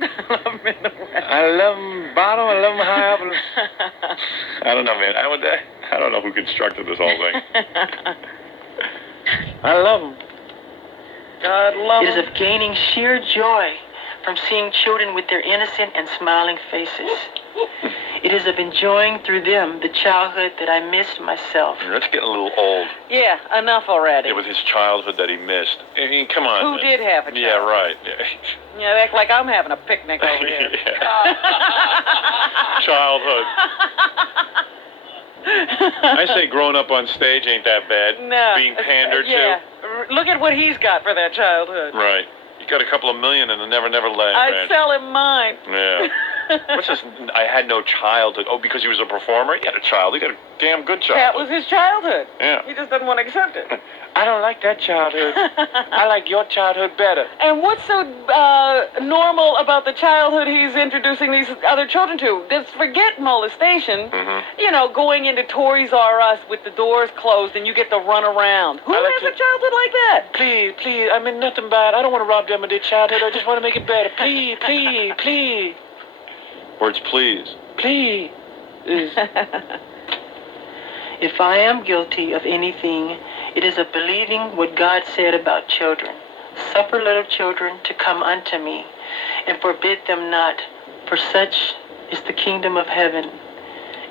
I love him in the West. I love him bottom, I love him high up. I don't know, man. I don't know who constructed this whole thing. I love him. God love him. It is of gaining sheer joy from seeing children with their innocent and smiling faces. It is of enjoying through them the childhood that I missed myself. That's getting a little old. Yeah, enough already. It was his childhood that he missed. I mean, come on. Who did have a childhood? Yeah, right. Yeah, act like I'm having a picnic over here. Childhood. I say growing up on stage ain't that bad. No. Being pandered yeah. to. Look at what he's got for that childhood. Right. You got a couple of million in the Neverland. I'd sell him mine. Yeah. What's this? I had no childhood. Oh, because he was a performer? He had a child. He got a damn good childhood. That was his childhood. Yeah. He just doesn't want to accept it. I don't like that childhood. I like your childhood better. And what's so normal about the childhood he's introducing these other children to? Just forget molestation. Mm-hmm. You know, going into Toys R Us with the doors closed and you get to run around. Who has a childhood like that? Please, I mean nothing bad. I don't want to rob them of their childhood. I just want to make it better. Please. Words, please. Please. If I am guilty of anything, it is of believing what God said about children. Suffer little children to come unto me, and forbid them not, for such is the kingdom of heaven.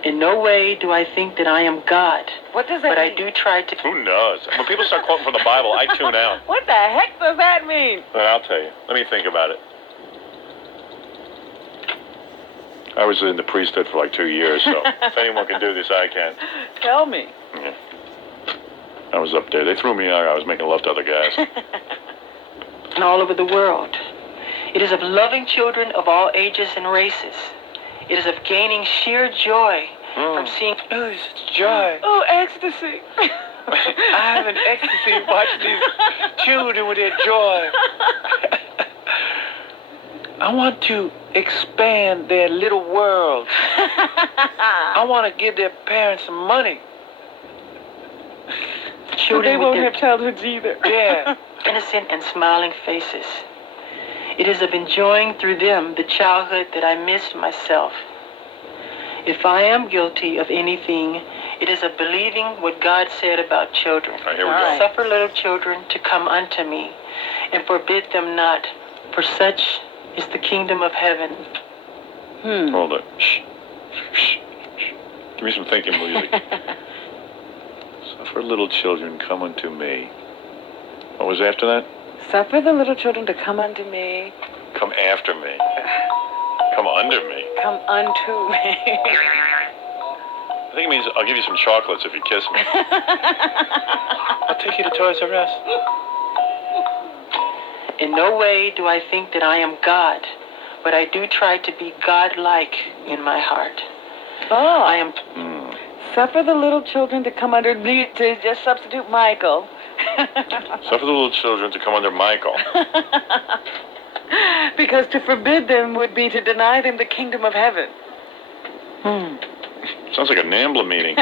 In no way do I think that I am God. What does that mean? mean? I do try to... Who knows? When people start quoting from the Bible, I tune out. What the heck does that mean? Well, I'll tell you. Let me think about it. I was in the priesthood for like 2 years, so if anyone can do this, I can. Tell me. Yeah. I was up there. They threw me out. I was making love to other guys. And all over the world. It is of loving children of all ages and races. It is of gaining sheer joy from seeing... Oh, it's joy. Oh, ecstasy. I have an ecstasy watching these children with their joy. I want to expand their little world. I want to give their parents some money. Children they won't have childhoods either. Yeah. Innocent and smiling faces. It is of enjoying through them the childhood that I missed myself. If I am guilty of anything, it is of believing what God said about children. All right, here we go. Suffer little children to come unto me, and forbid them not, for such is the kingdom of heaven. Hold it. Shh. Give me some thinking music. Suffer little children, come unto me. What was after that? Suffer the little children to come unto me. Come after me. Come under me. Come unto me. I think it means I'll give you some chocolates if you kiss me. I'll take you to Toys R Us. In no way do I think that I am God, but I do try to be God-like in my heart. Oh. I am... Suffer the little children to come under me, to just substitute Michael. Suffer the little children to come under Michael. Because to forbid them would be to deny them the kingdom of heaven. Sounds like a NAMBLA meeting.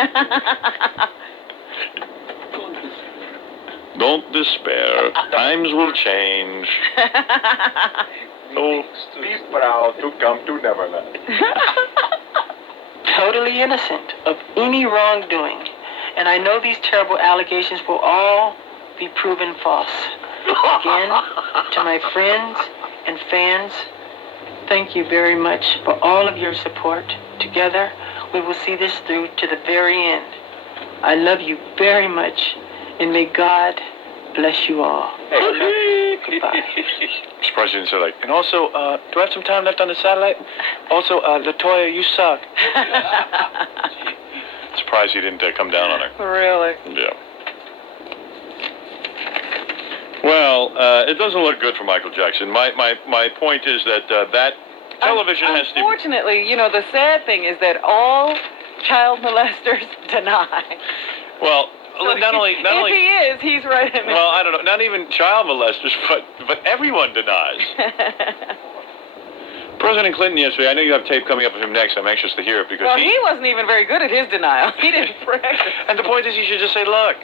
Don't despair. Times will change. So be proud to come to Neverland. Totally innocent of any wrongdoing, and I know these terrible allegations will all be proven false. Again, to my friends and fans, thank you very much for all of your support. Together, we will see this through to the very end. I love you very much, and may God bless you all. Goodbye. I'm surprised you didn't say like, and also, do I have some time left on the satellite? Also, LaToya, you suck. Surprised you didn't come down on her. Really? Yeah. Well, it doesn't look good for Michael Jackson. My point is that that television has to... Unfortunately, you know, the sad thing is that all child molesters deny. Well, so not only if he is, he's right in there. Well, I don't know. Not even child molesters, but everyone denies. President Clinton yesterday, I know you have tape coming up of him next. I'm anxious to hear it because he wasn't even very good at his denial. He didn't practice. And the point is, you should just say, look,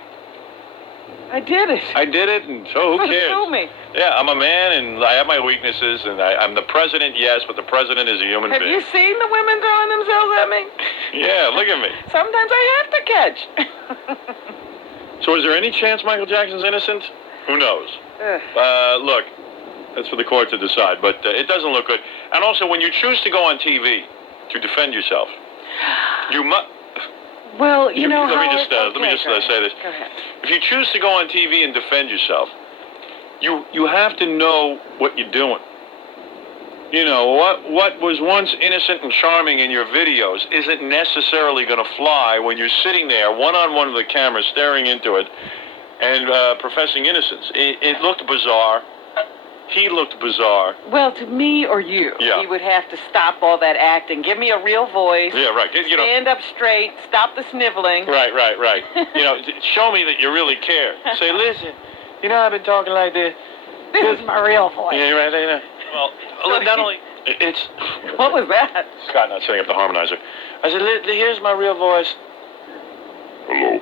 I did it. I did it, and so who cares? Sue me. Yeah, I'm a man, and I have my weaknesses, and I'm the president, yes, but the president is a human Have being. you seen the women throwing themselves at me? Yeah, look at me. Sometimes I have to catch. So is there any chance Michael Jackson's innocent? Who knows? Look, that's for the court to decide, but it doesn't look good. And also, when you choose to go on TV to defend yourself, you must... Well, let me just say this. Go ahead. If you choose to go on TV and defend yourself, you have to know what you're doing. You know, what was once innocent and charming in your videos isn't necessarily going to fly when you're sitting there one-on-one with the camera staring into it and professing innocence. It looked bizarre. He looked bizarre. Well, to me or you, Yeah. he would have to stop all that acting. Give me a real voice. Yeah, right. Stand up straight. Stop the sniveling. Right. Show me that you really care. Say, listen, I've been talking like this. This is my real voice. Yeah, right there. Well, not only it's. What was that? Scott not setting up the harmonizer. I said, here's my real voice. Hello.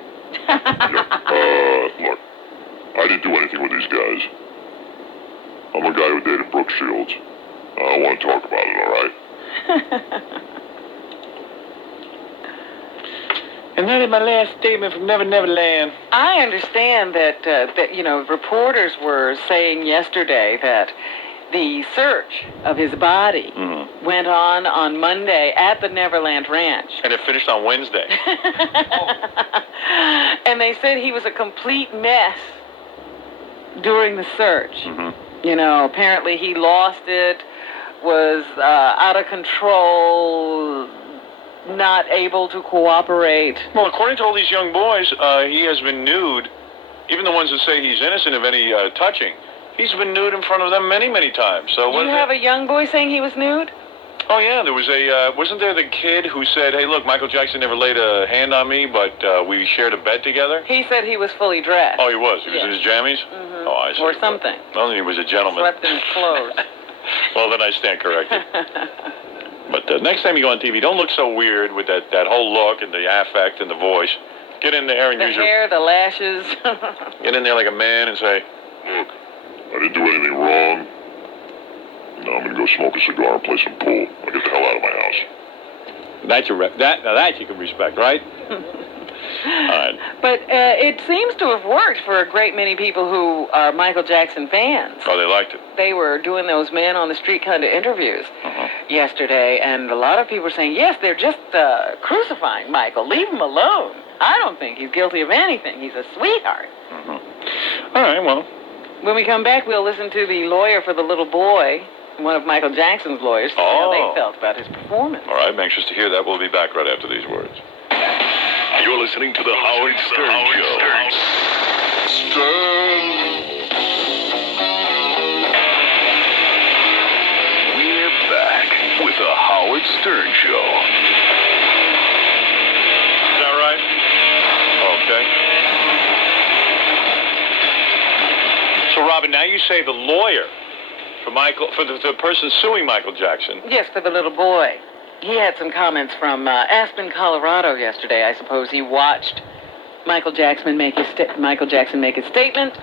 Look, I didn't do anything with these guys. I'm a guy who dated Brooke Shields. I don't want to talk about it, all right? And that is my last statement from Neverland. I understand that reporters were saying yesterday that the search of his body went on Monday at the Neverland Ranch. And it finished on Wednesday. And they said he was a complete mess during the search. Apparently he lost it, was out of control, not able to cooperate. Well, according to all these young boys, he has been nude. Even the ones that say he's innocent of any touching, he's been nude in front of them many, many times. So you have a young boy saying he was nude? Oh, yeah, there was wasn't there the kid who said, hey, look, Michael Jackson never laid a hand on me, but we shared a bed together? He said he was fully dressed. Oh, he was? He was in his jammies? Mm-hmm. Oh, I see. Or something. Well, he was a gentleman. Slept in his clothes. Well, then I stand corrected. But next time you go on TV, don't look so weird with that whole look and the affect and the voice. Get in there and the use hair, the lashes. Get in there like a man and say, Look, I didn't do anything wrong. Now I'm going to go smoke a cigar and play some pool. I'll get the hell out of my house. That's that you can respect, right? All right. But it seems to have worked for a great many people who are Michael Jackson fans. Oh, they liked it. They were doing those man on the street kind of interviews yesterday, and a lot of people were saying, yes, they're just crucifying Michael. Leave him alone. I don't think he's guilty of anything. He's a sweetheart. All right, well. When we come back, we'll listen to the lawyer for the little boy, one of Michael Jackson's lawyers, to see how they felt about his performance. All right, I'm anxious to hear that. We'll be back right after these words. You're listening to the Howard Stern Show. Stern. We're back with the Howard Stern Show. Is that right? Okay. So, Robin, now you say the lawyer for the person suing Michael Jackson. Yes, for the little boy. He had some comments from Aspen, Colorado yesterday. I suppose he watched Michael Jackson make his statement,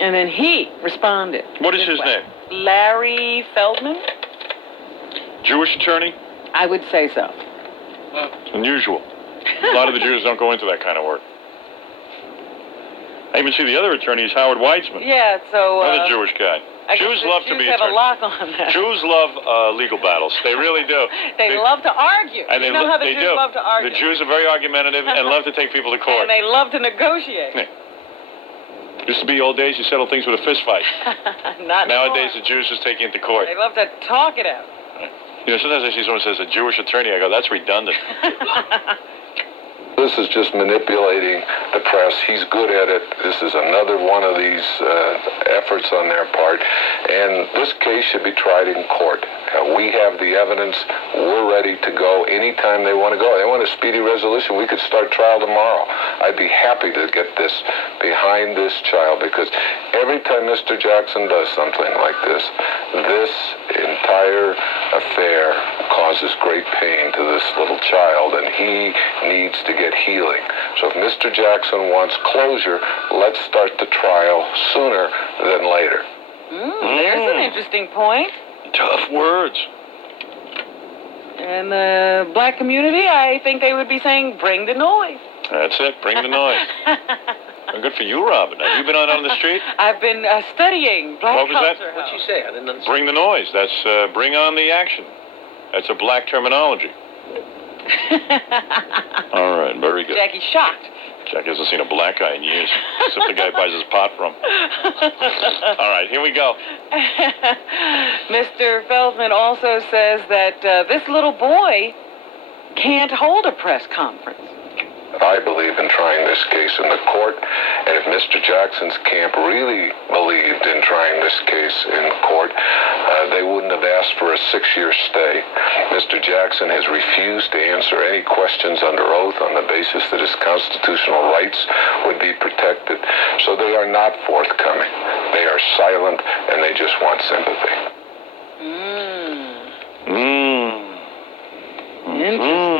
and then he responded. What is his name? Larry Feldman? Jewish attorney? I would say so. Unusual. A lot of the Jews don't go into that kind of work. I even see the other attorney is Howard Weitzman. Yeah, so... Another Jewish guy. Jews love to be Jews have a lock on that. Jews love legal battles. They really do. They love to argue. And you know how the Jews love to argue. The Jews are very argumentative and love to take people to court. And they love to negotiate. Yeah. Used to be old days, you settle things with a fist fight. Not Nowadays, anymore. the Jews just take you into court. They love to talk it out. Sometimes I see someone says a Jewish attorney, I go, that's redundant. This is just manipulating the press. He's good at it. This is another one of these efforts on their part. And this case should be tried in court. We have the evidence. We're ready to go anytime they want to go. They want a speedy resolution. We could start trial tomorrow. I'd be happy to get this behind this child, because every time Mr. Jackson does something like this entire affair causes great pain to this little child, and he needs to get healing. So if Mr. Jackson wants closure, let's start the trial sooner than later. There's an interesting point. Tough words. In the black community, I think they would be saying, bring the noise. That's it. Bring the noise. Well, good for you, Robin. Have you been out on the street? I've been studying black What was that? culture. What'd she say? I didn't understand. Bring the noise. That's bring on the action. That's a black terminology. All right, very good. Jackie's shocked. Jack hasn't seen a black guy in years, except the guy buys his pot from. All right, here we go. Mr. Feldman also says that this little boy can't hold a press conference. I believe in trying this case in the court, and if Mr. Jackson's camp really believed in trying this case in court, they wouldn't have asked for a 6-year stay. Mr. Jackson has refused to answer any questions under oath on the basis that his constitutional rights would be protected. So they are not forthcoming. They are silent, and they just want sympathy. Interesting.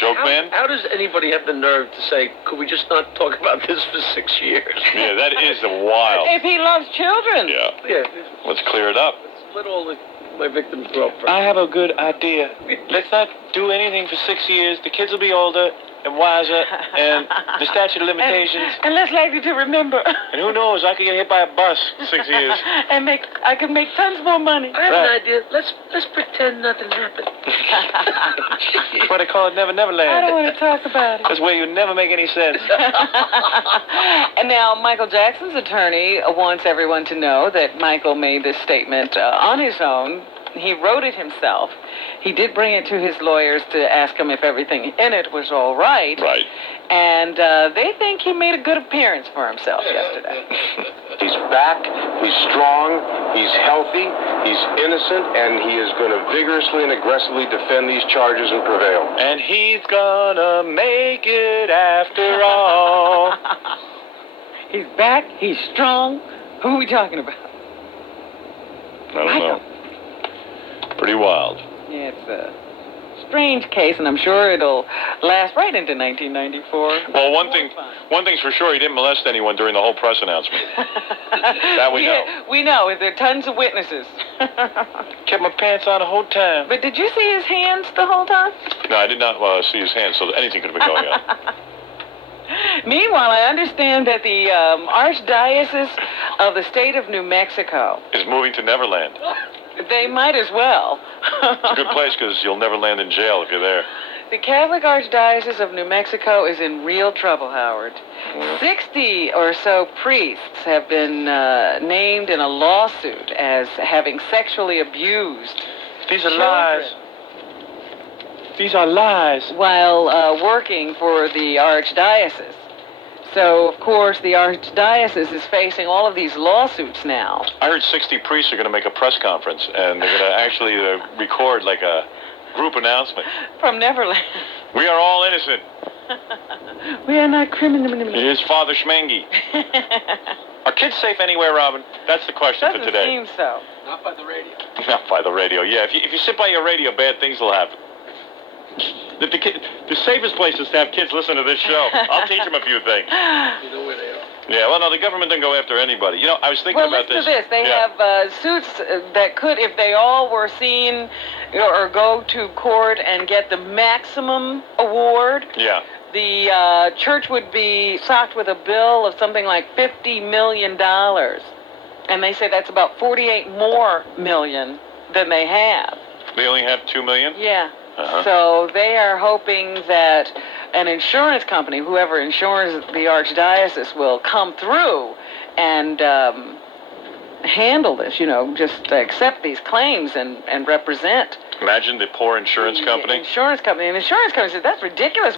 Joke man? How does anybody have the nerve to say, could we just not talk about this for 6 years? Yeah, that is wild. If he loves children. Yeah. Yeah. Let's clear it up. Let's let all my victims grow up first. I have a good idea. Let's not do anything for 6 years. The kids will be older and wiser, and the statute of limitations. And less likely to remember. And who knows, I could get hit by a bus in 6 years. And I could make tons more money. I have an idea. Let's pretend nothing happened. That's why they call it Neverland. I don't want to talk about it. That's where you never make any sense. And now Michael Jackson's attorney wants everyone to know that Michael made this statement on his own. He wrote it himself. He did bring it to his lawyers to ask him if everything in it was all right. Right. And they think he made a good appearance for himself yesterday. He's back, he's strong, he's healthy, he's innocent, and he is going to vigorously and aggressively defend these charges and prevail. And he's gonna make it after all. He's back. He's strong. Who are we talking about? I don't know. Pretty wild. Yeah, it's a strange case, and I'm sure it'll last right into 1994. Well, one thing's for sure, he didn't molest anyone during the whole press announcement. That we know. We know. There are tons of witnesses. Kept my pants on the whole time. But did you see his hands the whole time? No, I did not see his hands, so anything could have been going on. Meanwhile, I understand that the Archdiocese of the state of New Mexico Is moving to Neverland. They might as well. It's a good place because you'll never land in jail if you're there. The Catholic Archdiocese of New Mexico is in real trouble, Howard. 60 or so priests have been named in a lawsuit as having sexually abused These are children lies. These are lies. while working for the Archdiocese. So, of course, the Archdiocese is facing all of these lawsuits now. I heard 60 priests are going to make a press conference, and they're going to actually record like a group announcement. From Neverland. We are all innocent. We are not criminals. Here's Father Schmengi. Are kids safe anywhere, Robin? That's the question for Doesn't today. seem so. Not by the radio. Not by the radio. Yeah, if you sit by your radio, bad things will happen. The safest place is to have kids listen to this show. I'll teach them a few things. You know where they are. Yeah, well, no, the government doesn't go after anybody. You know, I was thinking Well, about listen to this. They Yeah. have suits that could, if they all were seen or go to court and get the maximum award, Yeah. the church would be socked with a bill of something like $50 million. And they say that's about 48 more million than they have. They only have 2 million? Yeah. Uh-huh. So they are hoping that an insurance company, whoever insures the Archdiocese, will come through and handle this, just accept these claims and represent. Imagine the poor insurance company. Insurance company. And the insurance company said, that's ridiculous.